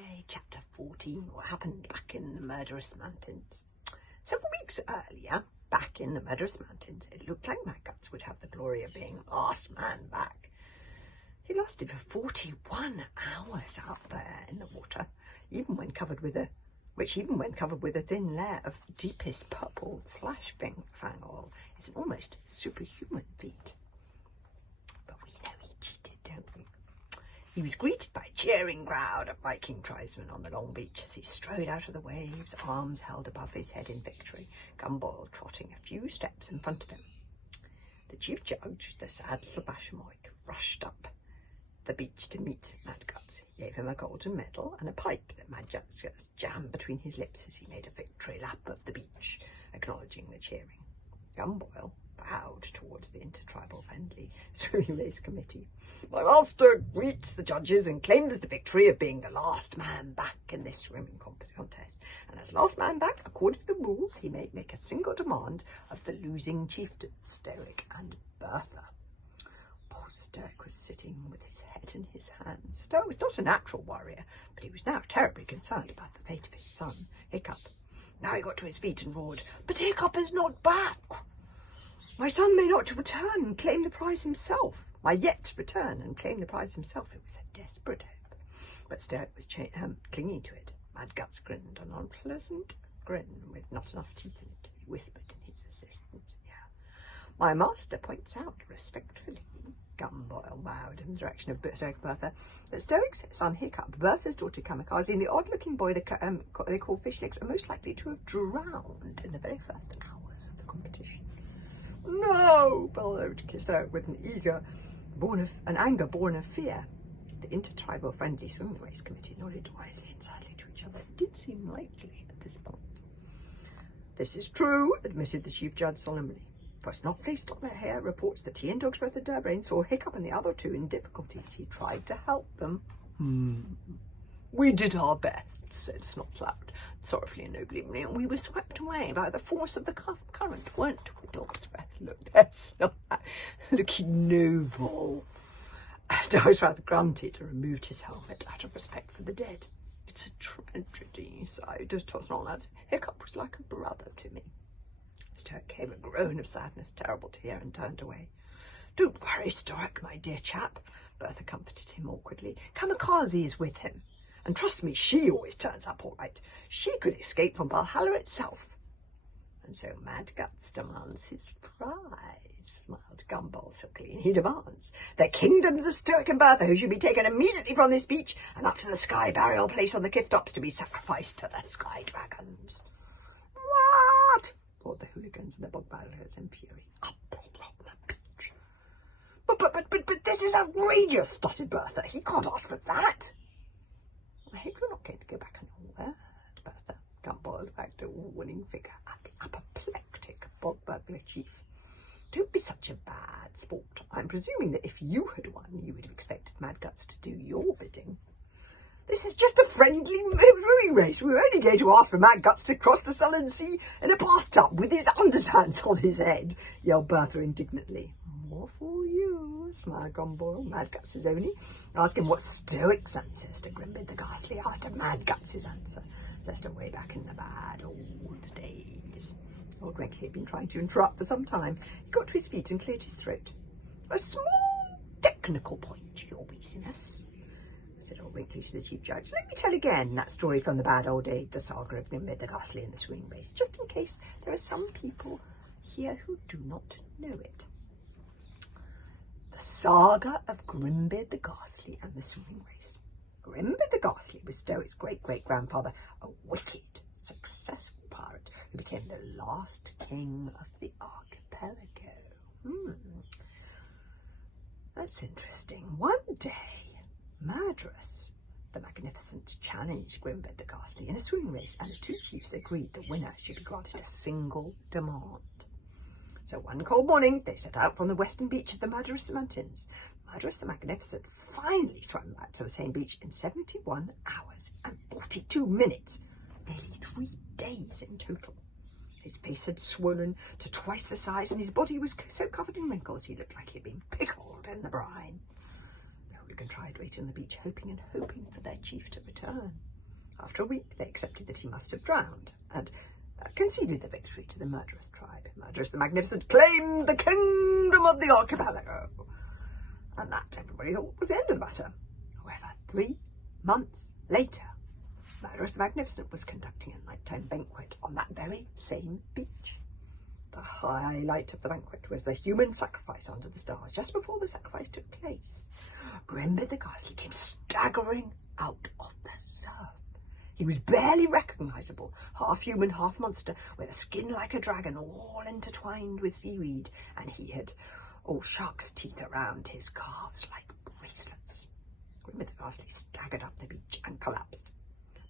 Okay, chapter 14, what happened back in the Murderous Mountains. Several weeks earlier, back in the Murderous Mountains, it looked like Mad Guts would have the glory of being last man back. He lasted for 41 hours out there in the water, even when covered with a thin layer of deepest purple flashbang oil. It's an almost superhuman feat. But we know he cheated, don't we? He was greeted by a cheering crowd of Viking tribesmen on the long beach as he strode out of the waves, arms held above his head in victory, Gumboil trotting a few steps in front of him. The chief judge, the sad little Bashamoik, rushed up the beach to meet Mad Guts. He gave him a golden medal and a pipe that Mad Guts jammed between his lips as he made a victory lap of the beach, acknowledging the cheering. Gumboil bowed towards the Intertribal Friendly Swimming Race Committee. My master greets the judges and claims the victory of being the last man back in this swimming contest. And as last man back, according to the rules, he may make a single demand of the losing chieftains, Stoic and Bertha. Poor Stoic was sitting with his head in his hands. Stoic was not a natural warrior, but he was now terribly concerned about the fate of his son, Hiccup. Now he got to his feet and roared, "But Hiccup is not back! My son may not return and claim the prize himself. It was a desperate hope. But Stoic was clinging to it. Mad Guts grinned, an unpleasant grin with not enough teeth in it. He whispered in his assistant's ear. My master points out respectfully, Gumboil bowed in the direction of Stoic Bertha, that Stoic's son Hiccup, Bertha's daughter Kamikaze, and the odd-looking boy they call Fishlegs are most likely to have drowned in the very first hours of the competition. No, bellowed Stoic with an anger born of fear. The Intertribal Friendly Swimming Race Committee nodded wisely and sadly to each other. It did seem likely at this point. This is true, admitted the chief judge solemnly. For Snotflace.hair reports that he and Dogsbreath Durbrain saw Hiccup and the other two in difficulties. He tried to help them. We did our best, said Snotlout, sorrowfully and nobly. We were swept away by the force of the current, weren't we, Dogsbreath? Look, that's not looking noble. Dogsbreath grunted and removed his helmet out of respect for the dead. It's a tragedy, sighed Snotlout. Hiccup was like a brother to me. Stoic gave a groan of sadness, terrible to hear, and turned away. Don't worry, Stoic, my dear chap, Bertha comforted him awkwardly. Kamikaze is with him. And trust me, she always turns up all right. She could escape from Valhalla itself. And so Mad Guts demands his prize, smiled Gumboil silkily, and he demands the kingdoms of Stoic and Bertha, who should be taken immediately from this beach and up to the sky burial place on the cliff tops to be sacrificed to the sky dragons. What? Roared the hooligans and the bog battlers in fury. Up on the beach. But this is outrageous, stuttered Bertha. He can't ask for that. I hope you're not going to go back on your word, Bertha. Gumboil wagged a warning finger at the apoplectic bog burglar chief. Don't be such a bad sport. I'm presuming that if you had won, you would have expected Mad Guts to do your bidding. This is just a friendly swimming race. We're only going to ask for Mad Guts to cross the sullen sea in a bathtub with his underpants on his head, yelled Bertha indignantly. More for you, smiled Gumboil. Mad Guts' only. Ask him what Stoic's ancestor, Grimbid the Ghastly, asked of Mad Guts' answer. Ancestor way back in the bad old days. Old Wrinkly had been trying to interrupt for some time. He got to his feet and cleared his throat. A small technical point, your business, said Old Wrinkly to the chief judge. Let me tell again that story from the bad old days, the saga of Grimbid the Ghastly and the swimming race, just in case there are some people here who do not know it. The saga of Grimbid the Ghastly and the swimming race. Grimbid the Ghastly was Stoic's great-great-grandfather, a wicked, successful pirate who became the last king of the archipelago. That's interesting. One day, Murderous the Magnificent challenged Grimbid the Ghastly in a swimming race, and the two chiefs agreed the winner should be granted a single demand. So one cold morning, they set out from the western beach of the Murderous Mountains. Murderous the Magnificent finally swam back to the same beach in 71 hours and 42 minutes, nearly 3 days in total. His face had swollen to twice the size, and his body was so covered in wrinkles he looked like he'd been pickled in the brine. The hooligan tried right on the beach, hoping and hoping for their chief to return. After a week, they accepted that he must have drowned and conceded the victory to the murderous tribe. Murderous the Magnificent claimed the kingdom of the archipelago. And that, everybody thought, was the end of the matter. However, 3 months later, Murderous the Magnificent was conducting a nighttime banquet on that very same beach. The highlight of the banquet was the human sacrifice under the stars. Just before the sacrifice took place, Grimbeard the Ghastly came staggering out of the surf. He was barely recognisable, half human, half monster, with a skin like a dragon, all intertwined with seaweed, and he had shark's teeth around his calves like bracelets. Grimbeard the Ghastly staggered up the beach and collapsed.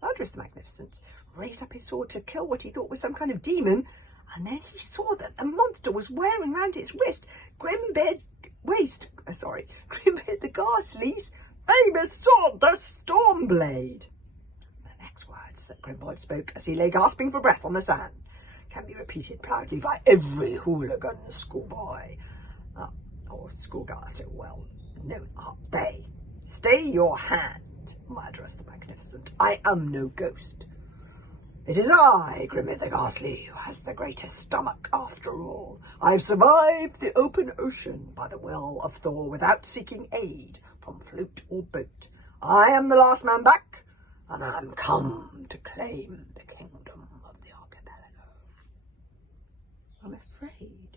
Murderous the Magnificent raised up his sword to kill what he thought was some kind of demon, and then he saw that the monster was wearing round its wrist Grimbeard the Ghastly's famous sword, the Stormblade. The next words that Grimbeard spoke as he lay gasping for breath on the sand can be repeated proudly by every hooligan schoolboy, or schoolgirl, so well known are they. Stay your hand, Murderous the Magnificent. I am no ghost. It is I, Grimbeard the Ghastly, who has the greatest stomach after all. I've survived the open ocean by the will of Thor without seeking aid from float or boat. I am the last man back, and I'm come to claim the kingdom of the archipelago. I'm afraid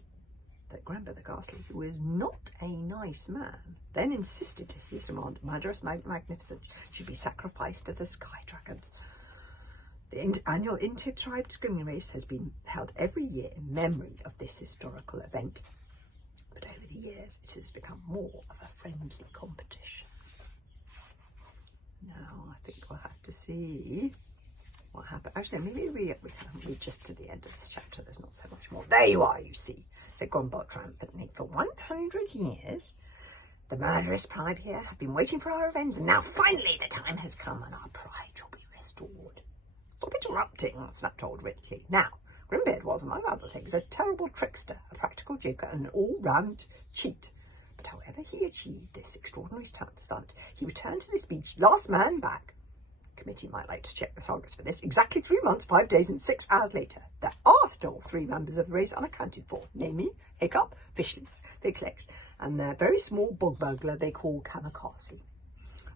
that Grimbeard the Ghastly, who is not a nice man, then insisted his demand that Murderous Magnificent should be sacrificed to the Sky Dragons. The annual inter-tribe screaming race has been held every year in memory of this historical event, but over the years it has become more of a friendly competition. Now I think we'll have to see what happened. Actually, maybe we can read just to the end of this chapter. There's not so much more. There you are, you see, said Grimbeard triumphantly. For 100 years, the murderous tribe here have been waiting for our revenge, and now finally the time has come and our pride shall be restored. Stop interrupting, snapped old Ridley. Now, Grimbeard was, among other things, a terrible trickster, a practical joker, and an all-round cheat. But however he achieved this extraordinary stunt, he returned to this beach last man back. The committee might like to check the sagas for this. Exactly 3 months, 5 days, and 6 hours later, there are still 3 members of the race unaccounted for, namely Hiccup, Fishlings, the Eclects, and their very small bog burglar they call Kamikaze.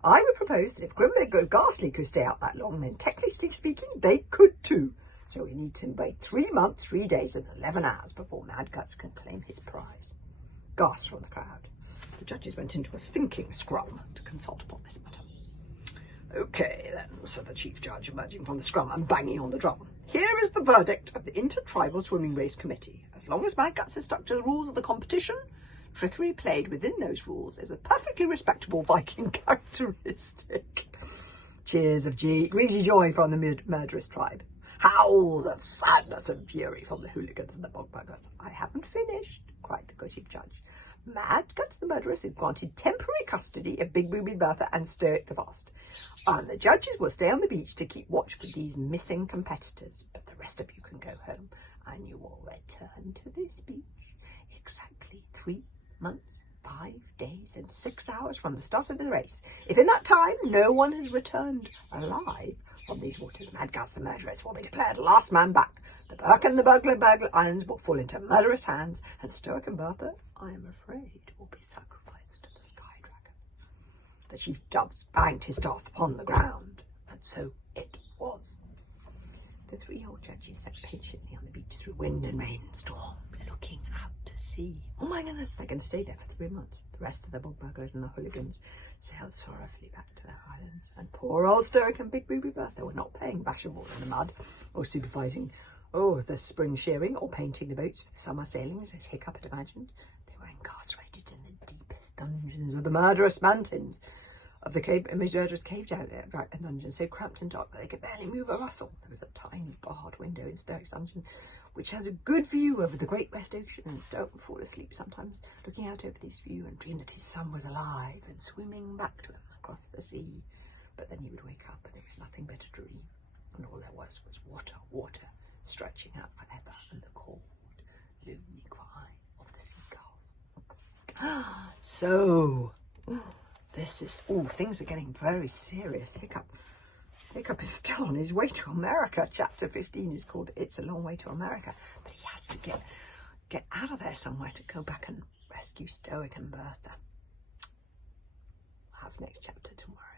I would propose that if Grimbeard the Ghastly could stay out that long, then technically speaking, they could too. So we need to wait 3 months, 3 days, and 11 hours before Mad Guts can claim his prize. Gasps from the crowd. The judges went into a thinking scrum to consult upon this matter. Okay, then, said the chief judge, emerging from the scrum and banging on the drum. Here is the verdict of the Inter-Tribal Swimming Race Committee. As long as Mad Guts has stuck to the rules of the competition, trickery played within those rules is a perfectly respectable Viking characteristic. Cheers of greedy joy from the murderous tribe. Howls of sadness and fury from the hooligans and the bogbuggers. I haven't finished, cried the chief judge. Mad Guts the Murderous is granted temporary custody of Big Booby Bertha and Stirk the Vast, and the judges will stay on the beach to keep watch for these missing competitors. But the rest of you can go home, and you will return to this beach exactly 3 months, 5 days, and 6 hours from the start of the race. If in that time no one has returned alive from these waters, Mad Guts the Murderous will be declared last man back. The Burke and the Burglar Islands will fall into murderous hands, and Stirk and Bertha, I am afraid, will be sacrificed to the Sky Dragon. The chief judge banged his staff upon the ground, and so it was. The 3 old judges sat patiently on the beach through wind and rain and storm, looking out to sea. Oh my goodness, they're going to stay there for 3 months. The rest of the bogbuggers and the hooligans sailed sorrowfully back to their islands, and poor old Stirk and Big Booby Bertha were not playing bashable in the mud, or supervising the spring shearing, or painting the boats for the summer sailings, as Hiccup had imagined. They were incarcerated in the deepest dungeons of the murderous mountains, of the murderous cave dungeon, so cramped and dark that they could barely move a muscle. There was a tiny barred window in Stirk's dungeon, which has a good view over the great West Ocean, and Stirk would fall asleep sometimes, looking out over this view, and dream that his son was alive and swimming back to him across the sea. But then he would wake up, and it was nothing but a dream, and all there was water, water, stretching out forever, and the cold, lonely cry of the seagulls. So, this is, things are getting very serious. Hiccup Hiccup is still on his way to America. Chapter 15 is called It's a Long Way to America. But he has to get out of there somewhere to go back and rescue Stoic and Bertha. We'll have next chapter tomorrow.